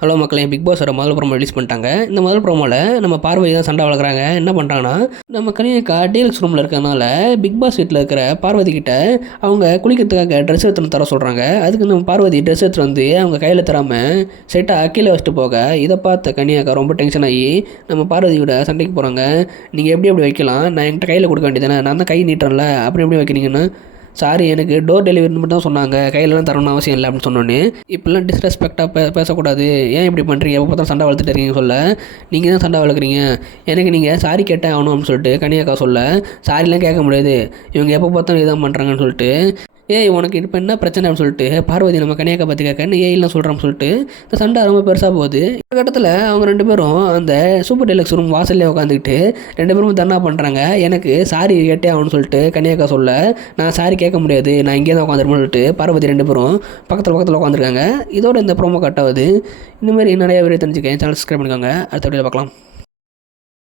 Hello மக்களே, big பாஸோட முதல் promo release பண்ணிட்டாங்க. இந்த முதல் ப்ரோமோவில் நம்ம பார்வதி தான் சண்டை வளர்க்குறாங்க. என்ன பண்ணுறாங்கன்னா, நம்ம கனியக்கா டீலக்ஸ் ரூமில் இருக்கிறதுனால பிக் பாஸ் வீட்டில் இருக்கிற பார்வதி கிட்ட அவங்க குளிக்கிறதுக்காக ட்ரெஸ் எடுத்துன்னு தர சொல்கிறாங்க. அதுக்கு நம்ம பார்வதி ட்ரெஸ் எடுத்துகிட்டு வந்து அவங்க கையில் தராமல் செட்டாக கீழே வச்சுட்டு போக, இதை பார்த்த கனியாக்கா ரொம்ப டென்ஷன் ஆகி நம்ம பார்வதி கூட சண்டைக்கு போகிறாங்க. நீங்கள் எப்படி வைக்கலாம், நான் என்கிட்ட கையில் கொடுக்க வேண்டியதானே, நான் தான் கை நீட்டுறேன்ல, அப்படி எப்படி வைக்கிறீங்கன்னு. சாரி, எனக்கு டோர் டெலிவரி மட்டும் தான் சொன்னாங்க, கையிலலாம் தரணும்னு அவசியம் இல்லை அப்படின்னு சொன்னோன்னே, இப்போல்லாம் டிஸ்ரெஸ்பெக்டாக பேசக்கூடாது, ஏன் இப்படி பண்ணுறீங்க, எப்போ பார்த்தா சண்டை வளர்த்துட்டு இருக்கீங்க சொல்ல, நீங்கள் தான் சண்டை வளர்க்குறீங்க, எனக்கு நீங்கள் சாரி கேட்டே ஆகணும் அப்படின்னு சொல்லிட்டு கனியாக்கா சொல்ல, சாரிலாம் கேட்க முடியாது, இவங்க எப்போ பார்த்தாலும் இதான் பண்ணுறாங்கன்னு சொல்லிட்டு, ஏய் உனக்கு இப்போ என்ன பிரச்சனை அப்படின்னு சொல்லிட்டு பார்வதி நம்ம கனியாக்கா பற்றி கேட்க, என்ன ஏயிலாம் சொல்கிறான்னு சொல்லிட்டு இந்த சண்டை ரொம்ப பெருசாக போகுது. இந்த கட்டத்தில் அவங்க ரெண்டு பேரும் அந்த சூப்பர் டீலக்ஸ் ரூம் வாசல்லே உட்காந்துக்கிட்டு ரெண்டு பேரும் தர்ணா பண்ணுறாங்க. எனக்கு சாரி கேட்டே ஆகணும்னு சொல்லிட்டு கனியாக்கா சொல்ல, நான் சாரி கேட்க முடியாது, நான் இங்கே தான் உட்காந்துருப்பேன்னு சொல்லிட்டு பார்வதி ரெண்டு பேரும் பக்கத்தில் உட்காந்துருக்காங்க. இதோட இந்த ப்ரோமோ கட் ஆகுது. இந்தமாதிரி நிறைய பேர் தெரிஞ்சுக்கேன். சேனல் சப்ஸ்கிரைப் பண்ணிக்கோங்க. அடுத்த வீடியோவில் பார்க்கலாம்.